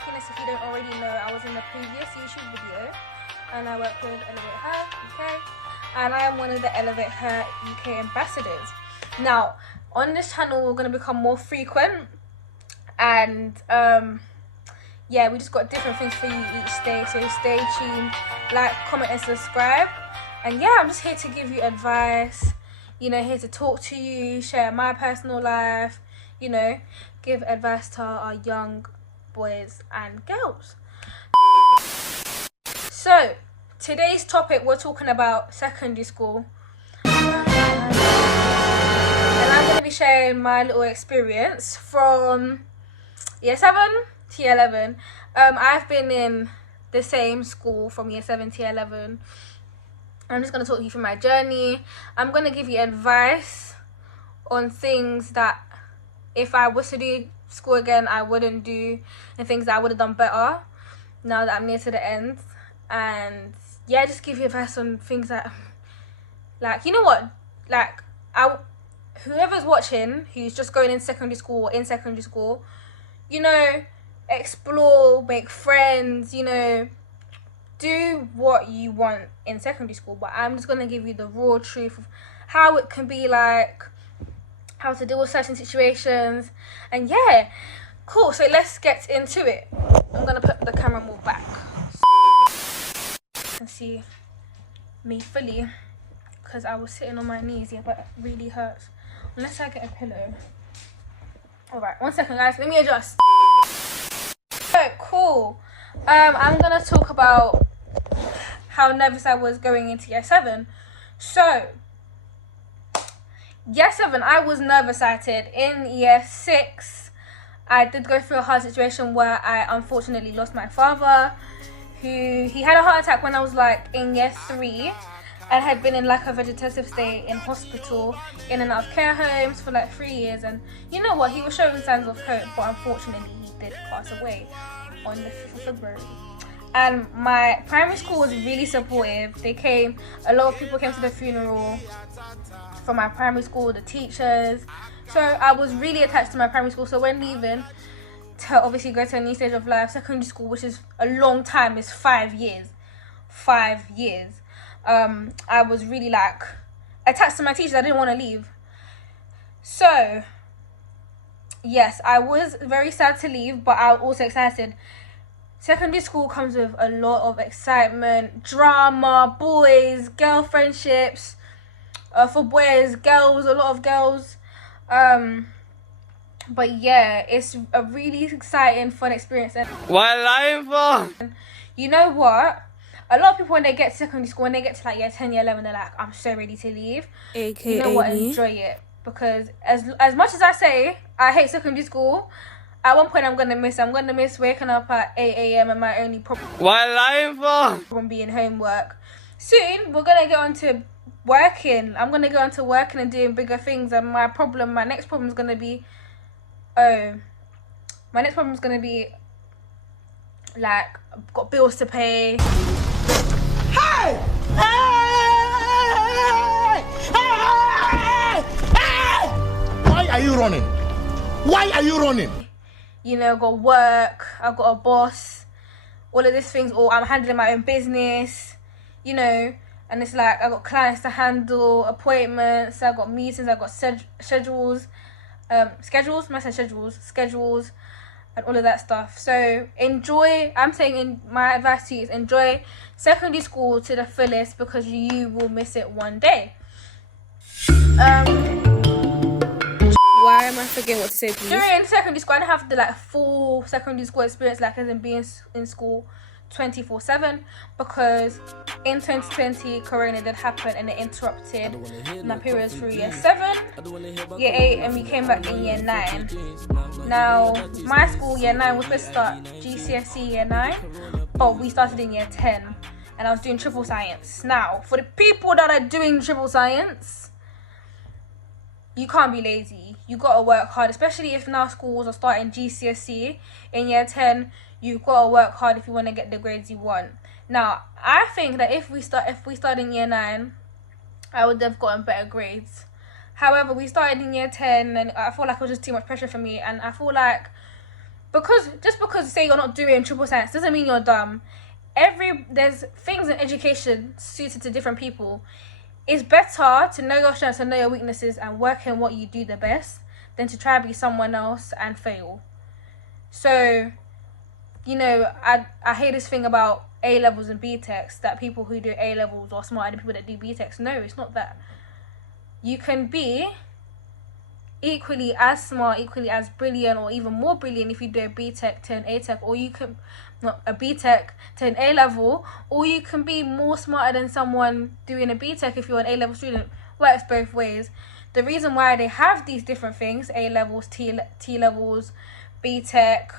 Happiness. If you don't already know, I was in the previous YouTube video and I work with Elevate Her UK, and I am one of the Elevate Her UK ambassadors. Now on this channel we're going to become more frequent, and yeah, we just got different things for you each day, so stay tuned, like, comment and subscribe. And yeah, I'm just here to give you advice, you know, here to talk to you, share my personal life, you know, give advice to our young boys and girls. So today's topic, we're talking about secondary school, and I'm going to be sharing my little experience from year 7 to year 11. I've been in the same school from year 7 to year 11. I'm just going to talk you through my journey. I'm going to give you advice on things that if I was to do school again I wouldn't do, and things that I would have done better now that I'm near to the end. And yeah, just give you advice on things that, like, you know what, like, whoever's watching who's just going in secondary school or in secondary school, you know, explore, make friends, you know, do what you want in secondary school. But I'm just going to give you the raw truth of how it can be, like how to deal with certain situations. And yeah, cool, so let's get into it. I'm going to put the camera more back so you can see me fully, because I was sitting on my knees, yeah, but it really hurts. Unless I get a pillow. Alright, 1 second guys, let me adjust. Alright, cool. I'm gonna talk about how nervous I was going into year 7. So year 7, I was nervous at it. In year 6, I did go through a hard situation where I unfortunately lost my father, he had a heart attack when I was like in year 3, and had been in like a vegetative state in hospital, in and out of care homes for like 3 years. And you know what, he was showing signs of hope, but unfortunately he did pass away on the 5th of February. And my primary school was really supportive. They came, a lot of people came to the funeral from my primary school, the teachers. So I was really attached to my primary school. So when leaving to obviously go to a new stage of life, secondary school, which is a long time, is 5 years. 5 years. I was really like attached to my teachers. I didn't want to leave. So yes, I was very sad to leave, but I was also excited. Secondary school comes with a lot of excitement, drama, boys, girl friendships, for boys, girls, a lot of girls. But yeah, it's a really exciting, fun experience. And you know what? A lot of people, when they get to secondary school, when they get to like year 10, year 11, they're like, I'm so ready to leave. AKA you know what? Enjoy it. Because as much as I say I hate secondary school, at one point I'm gonna miss waking up at 8 AM and my only problem being homework. Soon we're gonna get on to working. I'm gonna go on to working and doing bigger things, and my next problem is gonna be like, I've got bills to pay. Hey! Why are you running? Why are you running? You know, got work, I've got a boss, all of these things, or I'm handling my own business, you know, and it's like, I got clients to handle, appointments, I got meetings, I got schedules, and all of that stuff. So enjoy, I'm saying, my advice to you is enjoy secondary school to the fullest, because you will miss it one day. Why am I forgetting what to say, please? During secondary school, I didn't have the like full secondary school experience, like as in being in school 24/7, because in 2020 Corona did happen and it interrupted my periods through year 7, year 8, and we came back in year 9. Now my school, year 9, was supposed to start GCSE year 9, but we started in year 10, and I was doing triple science. Now for the people that are doing triple science, you can't be lazy. You gotta work hard, especially if now schools are starting GCSE in year 10. You've gotta work hard if you want to get the grades you want. Now I think that if we start in year 9, I would have gotten better grades. However, we started in year 10, and I feel like it was just too much pressure for me, and I feel like because say you're not doing triple science doesn't mean you're dumb. There's things in education suited to different people. It's better to know your strengths and know your weaknesses and work in what you do the best than to try to be someone else and fail. So, you know, I hate this thing about A-levels and B-techs, that people who do A-levels are smarter than people that do B-techs. No, it's not that. You can be equally as smart, equally as brilliant, or even more brilliant if you do a B-tech to an A-tech, or you can, not a B-tech to an A-level, or you can be more smarter than someone doing a B-tech if you're an A-level student. Works both ways. The reason why they have these different things, A-levels, T-levels, B-tech,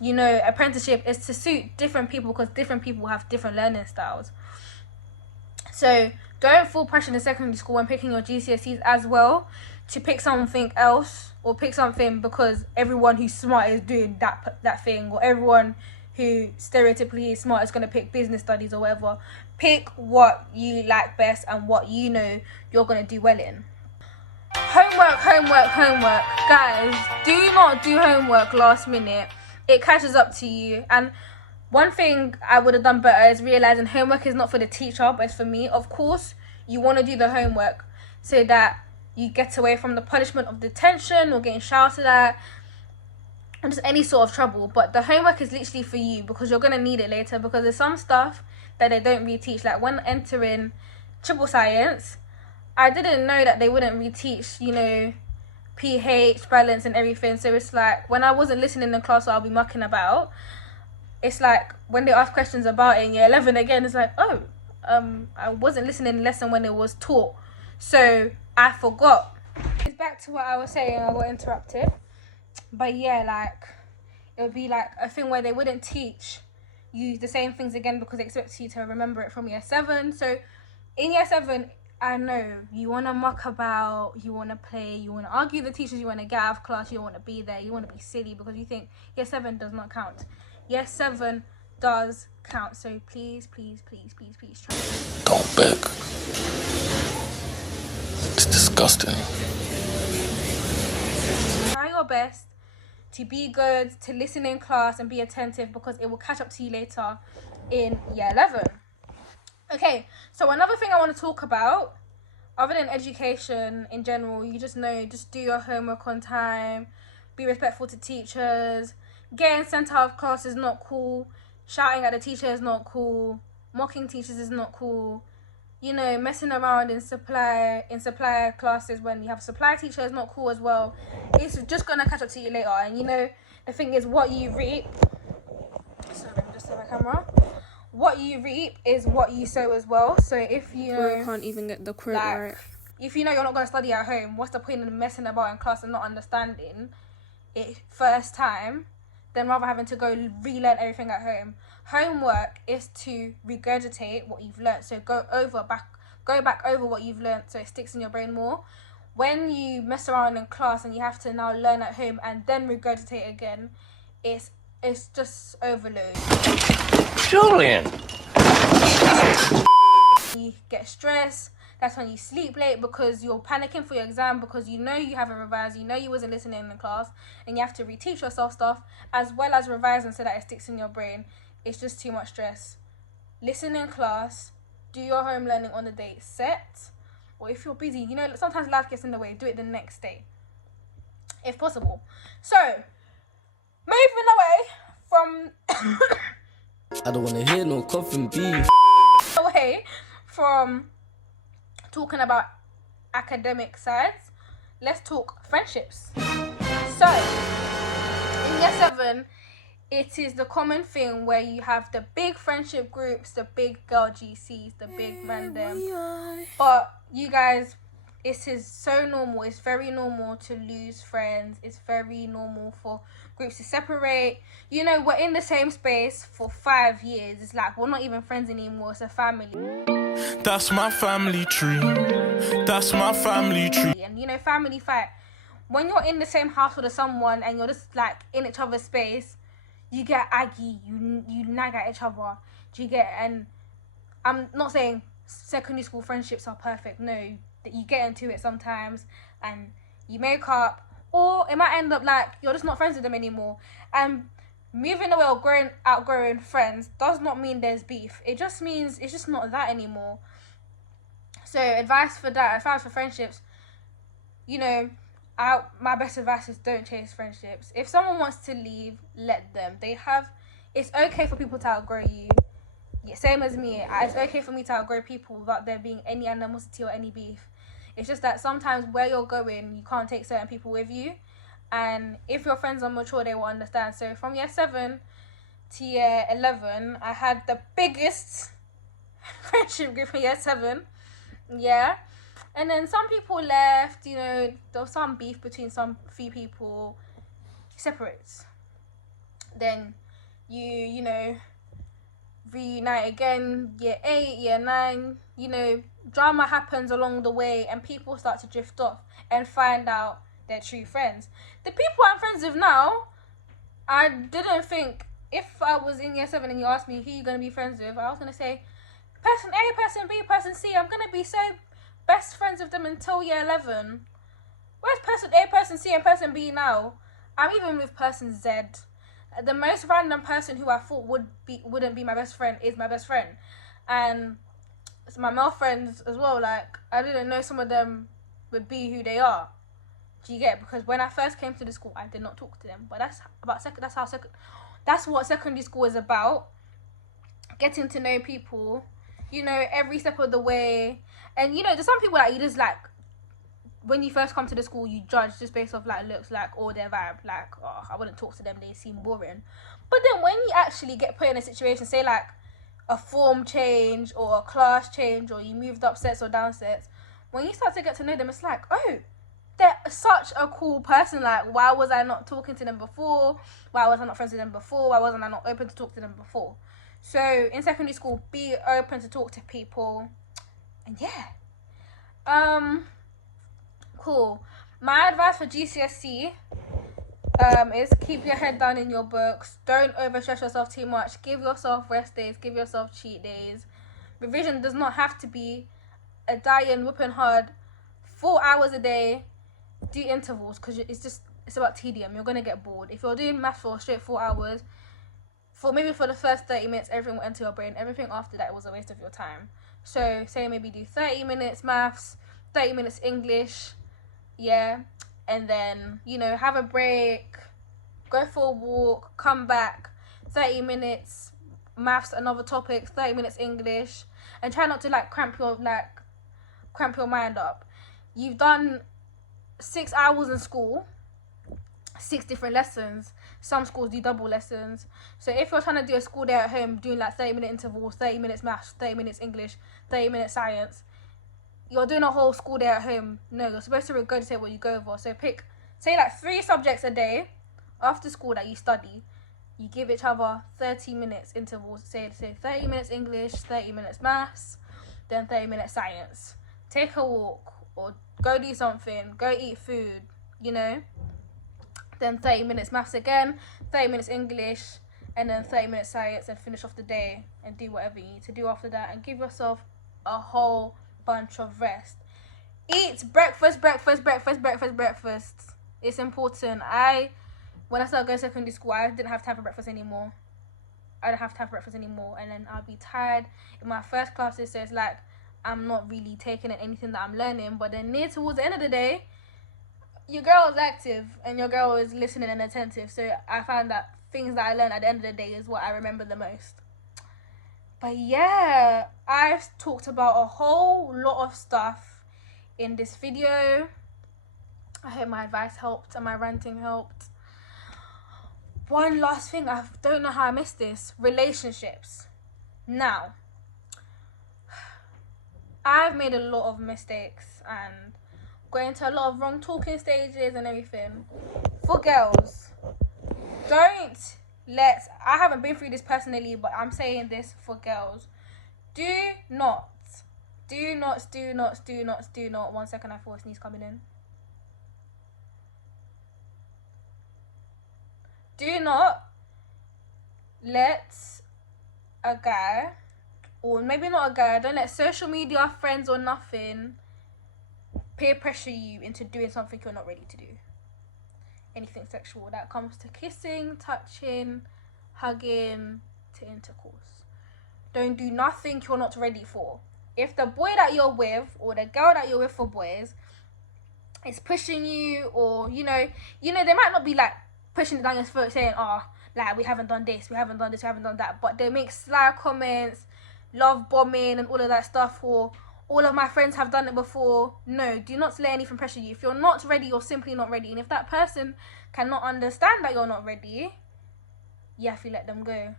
you know, apprenticeship, is to suit different people because different people have different learning styles. So don't feel pressure in secondary school when picking your GCSEs as well to pick something else, or pick something because everyone who's smart is doing that thing, or everyone who stereotypically is smart is going to pick business studies or whatever. Pick what you like best and what you know you're going to do well in. Homework. Guys, do not do homework last minute. It catches up to you. And one thing I would have done better is realizing homework is not for the teacher, but it's for me. Of course, you want to do the homework so that you get away from the punishment of detention or getting shouted at or just any sort of trouble. But the homework is literally for you because you're going to need it later, because there's some stuff that they don't reteach. Like when entering triple science, I didn't know that they wouldn't reteach, you know, pH, balance and everything. So it's like when I wasn't listening in class, I'll be mucking about. It's like when they ask questions about it in year 11 again, it's like, oh, I wasn't listening in lesson when it was taught, so I forgot. It's back to what I was saying. I got interrupted. But yeah, like it would be like a thing where they wouldn't teach you the same things again because they expect you to remember it from year 7. So in year 7, I know you want to muck about, you want to play, you want to argue with the teachers, you want to get out of class, you don't want to be there, you want to be silly because you think year 7 does not count. Year 7 does count. So please try. Don't beg. It's disgusting. Try your best to be good, to listen in class and be attentive, because it will catch up to you later in year 11. Okay, so another thing I want to talk about, other than education in general, you just do your homework on time, be respectful to teachers. Getting sent out of class is not cool. Shouting at the teacher is not cool. Mocking teachers is not cool. You know, messing around in supply classes when you have a supply teacher is not cool as well. It's just gonna catch up to you later. And you know, the thing is, what you reap. Sorry, I'm just on my camera. What you reap is what you sow as well. So if you I can't even get the quote right. If you know you're not gonna study at home, what's the point in messing about in class and not understanding it first time? Then rather having to go relearn everything at home. Homework is to regurgitate what you've learnt. So go back over what you've learnt so it sticks in your brain more. When you mess around in class and you have to now learn at home and then regurgitate again, it's just overload. Julian! You get stressed. That's when you sleep late because you're panicking for your exam, because you know you haven't revised, you know you wasn't listening in class, and you have to reteach yourself stuff as well as revising so that it sticks in your brain. It's just too much stress. Listen in class, do your home learning on the day set, or if you're busy, you know, sometimes life gets in the way, do it the next day if possible. So moving away from I don't wanna hear no coffin beef. away from talking about academic sides, let's talk friendships. So in year 7, it is the common thing where you have the big friendship groups, the big girl GCs, the big random. But you guys, it is so normal. It's very normal to lose friends. It's very normal for groups to separate. You know, we're in the same space for 5 years. It's like we're not even friends anymore. It's a family. That's my family tree. That's my family tree. And you know, family fight. When you're in the same house with someone and you're just like in each other's space, you get aggy, you nag at each other. And I'm not saying secondary school friendships are perfect. No, that you get into it sometimes and you make up, or it might end up like you're just not friends with them anymore. And moving away or outgrowing friends does not mean there's beef. It just means it's just not that anymore. So advice for friendships, you know, my best advice is don't chase friendships. If someone wants to leave, let them. It's okay for people to outgrow you. Yeah, same as me. It's okay for me to outgrow people without there being any animosity or any beef. It's just that sometimes where you're going, you can't take certain people with you. And if your friends are mature, they will understand. So from year 7 to year 11, I had the biggest friendship group in year 7. Yeah. And then some people left, you know, there was some beef between few people. Separates. Then you know, reunite again, year 8, year 9, you know, drama happens along the way and people start to drift off and find out they're true friends. The people I'm friends with now, I didn't think, if I was in year 7 and you asked me who you're going to be friends with, I was going to say person A, person B, person C. I'm going to be so best friends with them until year 11. Where's person A, person C and person B now? I'm even with person Z. The most random person who I thought wouldn't be my best friend is my best friend. And my male friends as well, like, I didn't know some of them would be who they are. Do you get? Because when I first came to the school, I did not talk to them. But that's what secondary school is about. Getting to know people, you know, every step of the way. And, you know, there's some people that you just, like, when you first come to the school, you judge just based off, like, looks, like, or their vibe. Like, oh, I wouldn't talk to them, they seem boring. But then when you actually get put in a situation, say, like, a form change or a class change or you moved up sets or down sets, when you start to get to know them, it's like, oh, they're such a cool person. Like, why was I not talking to them before? Why was I not friends with them before? Why wasn't I not open to talk to them before? So in secondary school, be open to talk to people. And yeah. Cool. My advice for GCSE is keep your head down in your books. Don't overstress yourself too much. Give yourself rest days. Give yourself cheat days. Revision does not have to be a dying, whooping hard 4 hours a day. Do intervals, because it's about tedium. You're going to get bored. If you're doing math for straight 4 hours, for the first 30 minutes, everything will enter your brain. Everything after that was a waste of your time. So say maybe do 30 minutes maths, 30 minutes English, yeah, and then, you know, have a break, go for a walk, come back, 30 minutes maths, another topic, 30 minutes English, and try not to cramp your mind up. You've done 6 hours in school, 6 different lessons. Some schools do double lessons. So if you're trying to do a school day at home, doing 30-minute intervals, 30 minutes maths, 30 minutes English, 30 minutes science, you're doing a whole school day at home. No, you're supposed to regurgitate what you go over. So pick, say 3 subjects a day after school that you study. You give each other 30 minutes intervals. Say 30 minutes English, 30 minutes maths, then 30 minutes science. Take a walk or go do something, go eat food, you know. Then 30 minutes maths again, 30 minutes English, and then 30 minutes science, and finish off the day and do whatever you need to do after that, and give yourself a whole bunch of rest. Eat breakfast. It's important. When I started going to secondary school, I didn't have time for breakfast anymore. And then I'll be tired in my first classes, so it's like I'm not really taking in anything that I'm learning. But then near towards the end of the day, your girl is active and your girl is listening and attentive. So I found that things that I learned at the end of the day is what I remember the most. But yeah, I've talked about a whole lot of stuff in this video. I hope my advice helped and my ranting helped. One last thing, I don't know how I missed this. Relationships. Now, I've made a lot of mistakes and going to a lot of wrong talking stages and everything. For girls, I haven't been through this personally, but I'm saying this for girls. Do not, 1 second, I feel a sneeze coming in. Do not let a guy, or maybe not a guy, don't let social media, friends or nothing peer pressure you into doing something you're not ready to do. Anything sexual that comes to kissing, touching, hugging to intercourse. Don't do nothing you're not ready for. If the boy that you're with or the girl that you're with for boys is pushing you, or you know, they might not be like pushing it down your throat saying, oh, like we haven't done this, we haven't done this, we haven't done that, but they make sly comments, love bombing and all of that stuff, or all of my friends have done it before. No, do not let anything pressure you. If you're not ready, you're simply not ready. And if that person cannot understand that you're not ready, you have to let them go.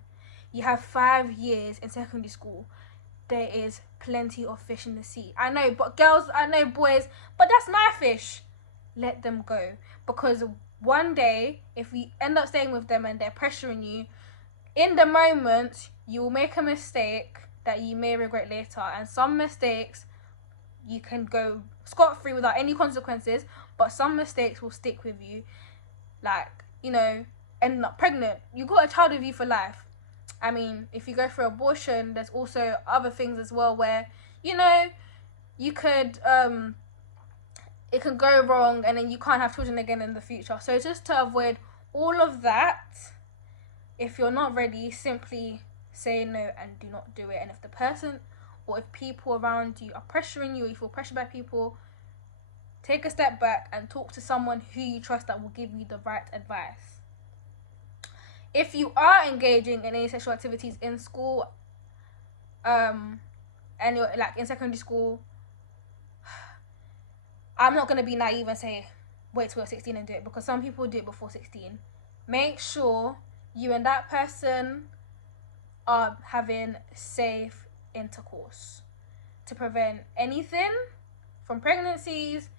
You have 5 years in secondary school. There is plenty of fish in the sea. I know, but girls, I know boys, but that's my fish. Let them go. Because one day, if we end up staying with them and they're pressuring you, in the moment, you will make a mistake that you may regret later. And some mistakes, you can go scot-free without any consequences, but some mistakes will stick with you. Like, you know, ending up pregnant. You got a child with you for life. I mean, if you go for abortion, there's also other things as well where, you know, you could, it can go wrong and then you can't have children again in the future. So just to avoid all of that, if you're not ready, simply say no and do not do it. And if the person or if people around you are pressuring you, or you feel pressured by people, take a step back and talk to someone who you trust that will give you the right advice. If you are engaging in any sexual activities in school, and you're like in secondary school, I'm not going to be naive and say, wait till you're 16 and do it, because some people do it before 16. Make sure you and that person are having safe intercourse to prevent anything from pregnancies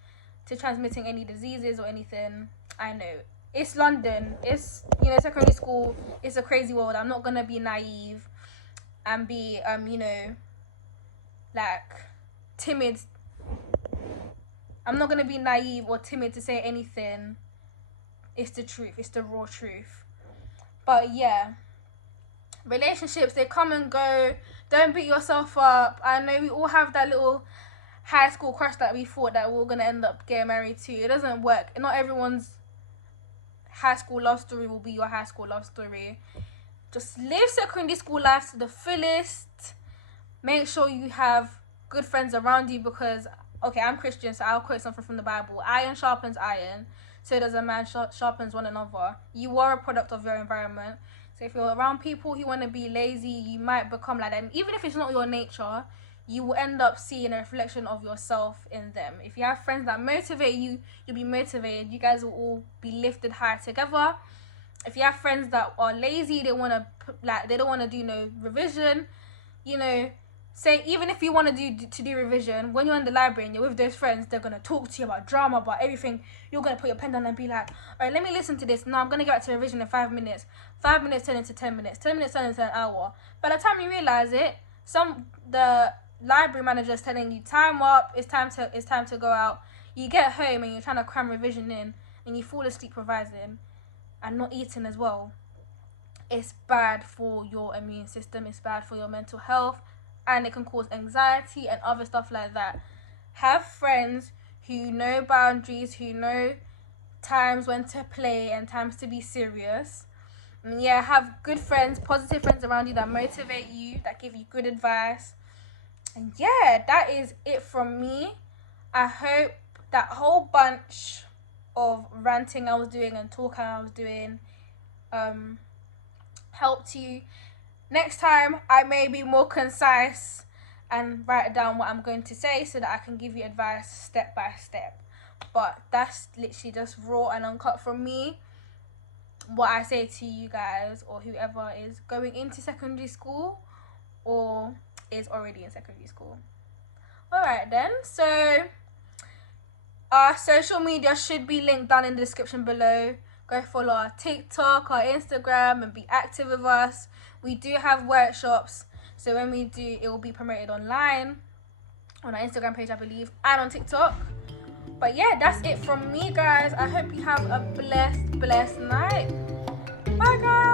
to transmitting any diseases or anything. I know. It's London, it's, you know, secondary school, it's a crazy world. I'm not gonna be naive and be, you know, like, timid. I'm not gonna be naive or timid to say anything. It's the truth, it's the raw truth. But yeah, relationships, they come and go. Don't beat yourself up. I know we all have that little high school crush that we thought that we were gonna end up getting married to. It doesn't work. Not everyone's high school love story will be your high school love story. Just live secondary school life to the fullest. Make sure you have good friends around you, because, okay, I'm Christian, so I'll quote something from the Bible. Iron sharpens iron, so does a man sharpens one another. You are a product of your environment. So if you're around people who want to be lazy, you might become like them. Even if it's not your nature, you will end up seeing a reflection of yourself in them. If you have friends that motivate you, you'll be motivated. You guys will all be lifted high together. If you have friends that are lazy, they don't want to do no revision, you know, say, even if you want to do revision, when you're in the library and you're with those friends, they're going to talk to you about drama, about everything. You're going to put your pen down and be like, all right, let me listen to this. No, I'm going to get back to revision in 5 minutes. 5 minutes turn into 10 minutes. 10 minutes turn into an hour. By the time you realize it, the library manager is telling you, time up, it's time to go out. You get home and you're trying to cram revision in and you fall asleep revising and not eating as well. It's bad for your immune system, it's bad for your mental health, and it can cause anxiety and other stuff like that. Have friends who know boundaries, who know times when to play and times to be serious. And yeah, have good friends, positive friends around you that motivate you, that give you good advice. And yeah, that is it from me. I hope that whole bunch of ranting I was doing and talking I was doing helped you. Next time, I may be more concise and write down what I'm going to say so that I can give you advice step by step. But that's literally just raw and uncut from me. What I say to you guys or whoever is going into secondary school or is already in secondary school. Alright then, so our social media should be linked down in the description below. Go follow our TikTok, our Instagram, and be active with us. We do have workshops, so when we do, it will be promoted online on our Instagram page, I believe, and on TikTok. But yeah, that's it from me, guys. I hope you have a blessed night. Bye, guys.